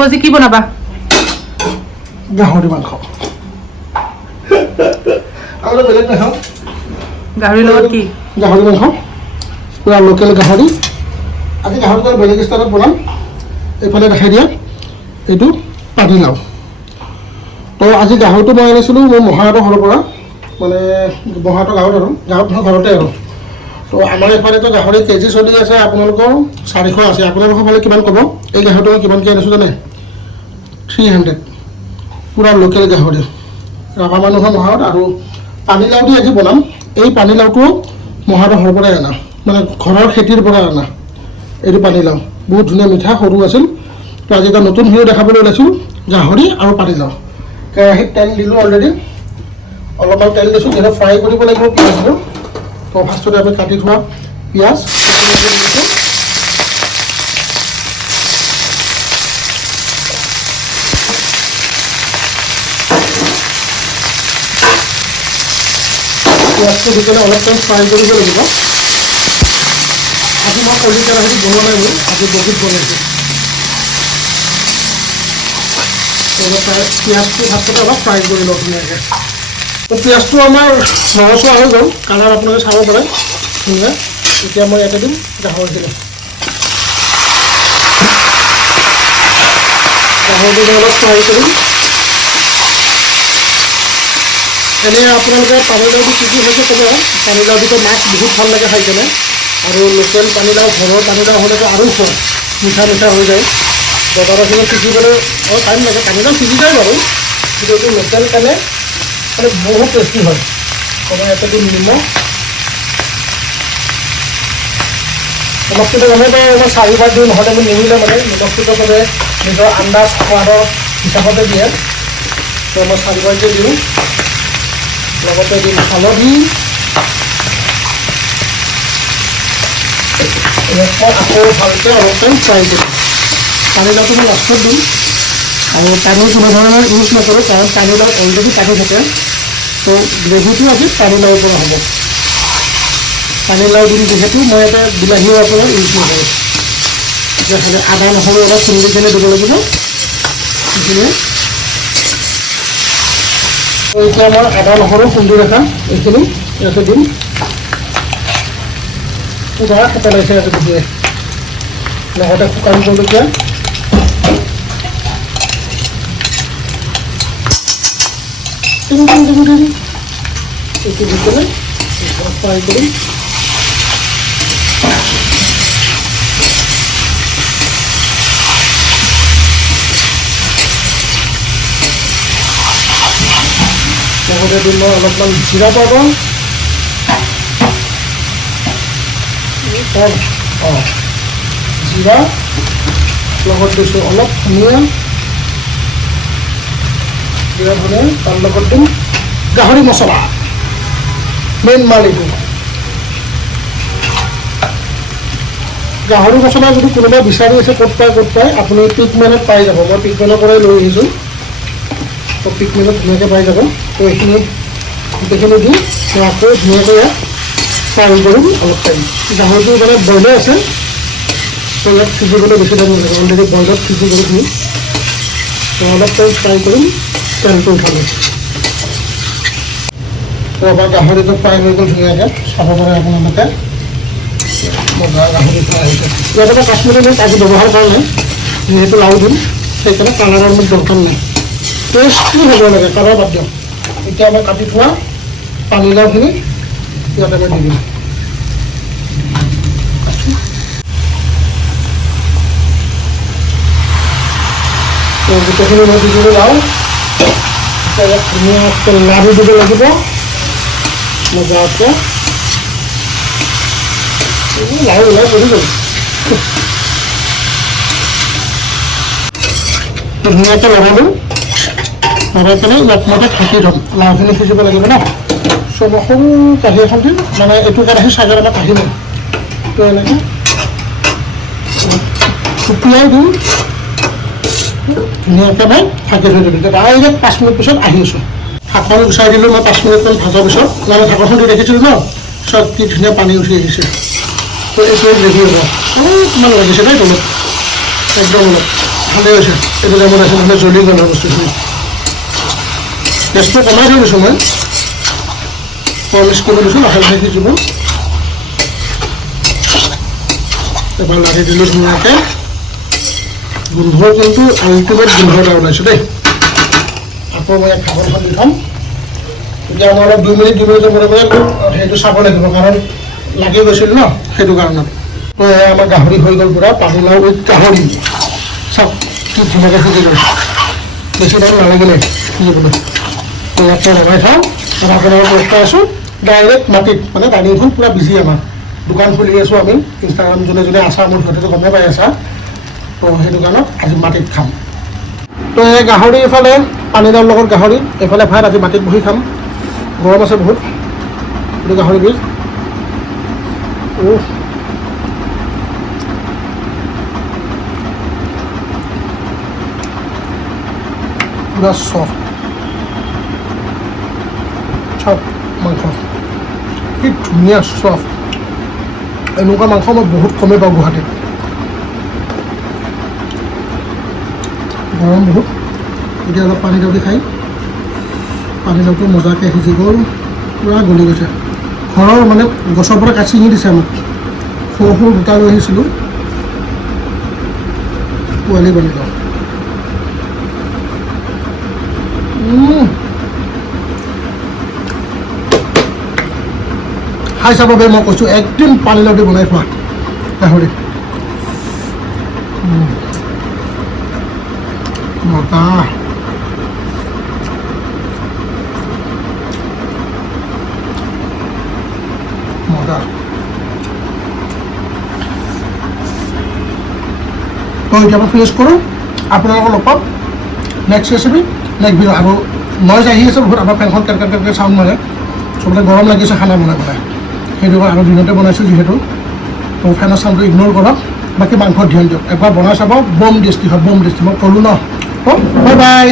আজি কি বনাবা? গাহৰি মাংস। আৰু বেলেগ নাখাওঁ। গাহৰিৰ লগত কি? গাহৰি মাংস পুৰা লোকেল গাহৰি। আজি গাহৰিটো বেলেগ ষ্টাইলত বনাম। এইফালে দেখাই দিয়া এইটো পানীলাও। তো আজি গাহৰিটো মই আনিছিলোঁ মোৰ মহাহঁতৰ ঘৰৰ পৰা, মানে মহাহঁতৰ গাঁৱত আৰু গাঁৱত নহয় ঘৰতে আৰু। তো আমাৰ এইফালেতো গাহৰি কেজি চলি আছে আপোনালোকৰ 400 আছে। আপোনালোকৰ ফালে কিমান ক'ব? এই গাহৰিটো মই কিমানকৈ আনিছোঁ জানে? 300। পুৰা লোকেল গাহৰি ৰাভা মানুহৰ মহাৰত। আৰু পানীলাও দি আজি বনাম। এই পানীলাওটো মহাহঁতৰ ঘৰৰ পৰাই অনা, মানে ঘৰৰ খেতিৰ পৰা অনা। এইটো পানীলাও বহুত ধুনীয়া মিঠা সৰু আছিল। তো আজি এটা নতুন ভিডিঅ' দেখাবলৈ ওলাইছোঁ গাহৰি আৰু পানীলাও। কেৰাহীত তেল দিলোঁ অলৰেডি, অলপমান তেল দিছোঁ, যিহেতু ফ্ৰাই কৰিব লাগিব পিঁয়াজবোৰ। তো ফাৰ্ষ্টতে আমি কাটি থোৱা পিঁয়াজ পিঁয়াজটো দি কেনে অলপ টাইম ফ্ৰাই কৰিব লাগিব। আজি মই কণী কেৰাহীত বনোৱা নাই, আজি বহুত গৰম। পিঁয়াজটো ফাৰ্ষ্টতে অলপ ফ্ৰাই কৰি লওঁ ধুনীয়াকৈ। তো পিঁয়াজটো আমাৰ ৰঙচুৱা হৈ গ'ল, কালাৰ আপোনালোকে চাব পাৰে ধুনীয়া। এতিয়া মই ইয়াতে দিম গাহৰিখিনি। গাহৰিখিনি অলপ ফ্ৰাই কৰিম। এনেই আপোনালোকে পানীলাওটো কি বুলি ক'ব? পানীলাওটোতো মাছ বহুত ভাল লাগে খাই কেনে, আৰু লোকেল পানীলাও ঘৰৰ পানীলাও হ'লেতো আৰু সোৱাদ, মিঠা মিঠা হৈ যায়। বজাৰৰখিনি সিজিবলৈ অলপ টাইম লাগে, পানীলাও সিজি যায় বাৰু, কিন্তু এইটো লোকেল কাৰণে আৰু বহুত টেষ্টি হয়। মই ইয়াতে দিম নিমখ। নিমখটোতো গমেই পায় মই 4-5 দিন নহ'লে মোৰ নিমিলে, মানে নিমখটোতো চবে নিজৰ আন্দাজ সোৱাদৰ হিচাপতে দিয়ে। তো মই 4-5 দিওঁ। লগতে দিম হালধি, আকৌ ভালকৈ অলপ টাইম ফ্ৰাই কৰিম। পানীলাওটো মই লাষ্টত দিম, আৰু পানী কোনো ধৰণৰ ইউজ নকৰোঁ, কাৰণ পানীলাও অলৰেডি পানী থাকে। তো গ্ৰেভিটো আজি পানীলাওৰ পৰা হ'ব। পানীলাও দিম যিহেতু মই ইয়াতে বিলাহীও আপোনাৰ ইউজ নকৰোঁ। এইফালে আদা নহৰু অলপ খুন্দি কেনে দিব লাগিব এইখিনিয়ে। তো এতিয়া মই আদা নহৰু খুন্দি ৰখা এইখিনি ইয়াতে দিম। পুৰা পেলাইছে ইয়াতে গোটেই, লগতে শুকান জলকীয়া, এইটো দি পেলাই ফ্ৰাই কৰিম। লগতে দিম মই অলপমান জিৰা পাউডাৰ, জিৰা, লগত দিছোঁ অলপ ধনিয়া, জিৰা ধনিয়া, তাৰ লগত দিম গাহৰি মছলা, মেইন মাল এইটো। গাহৰি মছলা যদি কোনোবাই বিচাৰি আছে ক'ত পায় আপুনি পিকমেনত পাই যাব। মই পিকমেনৰ পৰাই লৈ আহিছোঁ। তো পিকমেনত ধুনীয়াকৈ পাই যাব। তো এইখিনি গোটেইখিনি দি মই আকৌ ধুনীয়াকৈ ইয়াত ফ্ৰাই কৰিম অলপ টাইম। গাহৰিটো মানে বইলে আছে, তো ইয়াত সিজিবলৈ বেছি টাইম নালাগে, অলৰেডি বইলত সিজি গ'লখিনি। তো অলপ টাইম ফ্ৰাই কৰিম তেলটো উঠালে। তো আমাৰ গাহৰিটো ফ্ৰাই হৈ গ'ল ধুনীয়াকৈ, চাব পাৰে আপোনালোকে। মজা গাহৰি ফ্ৰাই হৈছে। ইয়াতে মই কাশ্মীৰী মিৰ্চ আজি ব্যৱহাৰ কৰা নাই, যিহেতু লাও দিম সেইকাৰণে কালাৰৰ মোক দৰকাৰ নাই। টেষ্টি হ'ব লাগে, কালাৰ বাদ দিয়ক। এতিয়া মই কাটি থোৱা পানীলাওখিনি ইয়াতে মই দি দিম। তো গোটেইখিনি মই দি দিলোঁ লাও। এতিয়া ইয়াত ধুনীয়াকৈ লাৰি দিব লাগিব মজাকৈ। লাও ওলাই পৰি গ'ল। ধুনীয়াকৈ লগালোঁ, লগাই পেলাই ইয়াত মই ঢাকি থ'ম। লাওখিনি সিজিব লাগিব ন। চ' মই সৰু কাঁহী এখন দিম, মানে এইটো কেৰাহী চাইজৰ এটা কাঁহী দিম। তো এনেকৈ চুপিয়াই দিম, ধুনীয়াকৈ মই ঢাকি থৈ দিলোঁ। ডাইৰেক্ট 5 মিনিট পিছত আহি আছোঁ। ঢাকন গুচাই দিলোঁ মই 5 মিনিটমান ভজাৰ পিছত, মানে ঢাকনখন দি দেখিছিলোঁ ন, চব কি ধুনীয়া পানী উঠি আহিছে। তো এইটোৱে গ্ৰেভি হ'ব। অলপমান লাগিছে দেই তলত, একদম অলপ। ভালে হৈছে এইটো যে বনাইছোঁ নহ'লে জ্বলি গ'ল বস্তুখিনি গেছটো কমাই থৈ দিছোঁ মই পলিচ কৰি দিছোঁ লাহে লাহে সিজিব এবাৰ লাগি দিলোঁ ধুনীয়াকৈ গোন্ধ কিন্তু আল্টিমেট গোন্ধ এটা ওলাইছোঁ দেই আকৌ মই ঢাকনখন দি থ'ম এতিয়া মই অলপ 2 মিনিট মূৰে মূৰে সেইটো চাব লাগিব কাৰণ লাগি গৈছিল ন সেইটো কাৰণত তো আমাৰ গাহৰি হৈ গ'ল পূৰা পানীলাও উইথ গাহৰি চাওক কি ধুনীয়াকৈ সিজি গ'ল বেছি টাইম নালাগিলে সিজিবলৈ তো ইয়াতে লগাই থওঁ আৰু আপোনাৰ পৰীক্ষা আছোঁ ডাইৰেক্ট মাটিত মানে ডাইনিংখন পূৰা বিজি আমাৰ দোকান খুলি আছোঁ আমি ইনষ্টাগ্ৰাম যোনে যোনে আছা মোৰ ঘৰতেতো গমেই পাই আছা তো সেইটো কাৰণত আজি মাটিত খাম তো এই গাহৰি এইফালে পানীলাওৰ লগত গাহৰি এইফালে ভাত আজি মাটিত বহি খাম গৰম আছে বহুত এইটো গাহৰি বীজ পুৰা চফ মাংস কি ধুনীয়া চফ এনেকুৱা মাংস মই বহুত কমেই পাওঁ গুৱাহাটীত গৰম বহুত এতিয়া অলপ পানী দালি খাই পানীলাওটো মজাকৈ সিজি গ'ল পূৰা গলি গৈছে ঘৰৰ মানে গছৰ পৰা কাটি ছিঙি দিছে আমাক সৰু সৰু দুটা লৈ আহিছিলোঁ পোৱালি পানীলাও খাই চাব বে মই কৈছোঁ একদিন পানীলাও দি বনাই খোৱা গাহৰি মজা মজা তো এতিয়া মই ফিনিছ কৰোঁ আপোনালোকক লগ পাম নেক্সট ৰেচিপি নেক্সট ভিডিঅ' আৰু নইজ আহি আছে বহুত আমাৰ ফেনখন কেৰকেৰকৈ চাউণ্ড মাৰে চবতে গৰম লাগিছে খানা বনাই পেলাই সেইটো আৰু দিনতে বনাইছোঁ যিহেতু তো ফেনৰ চাউণ্ডটো ইগন'ৰ কৰক বাকী মাংসত ধ্যান দিয়ক একবাৰ বনাই চাব বম টেষ্টি হয় বম টেষ্টি মই ক'লোঁ ন তো বাই বাই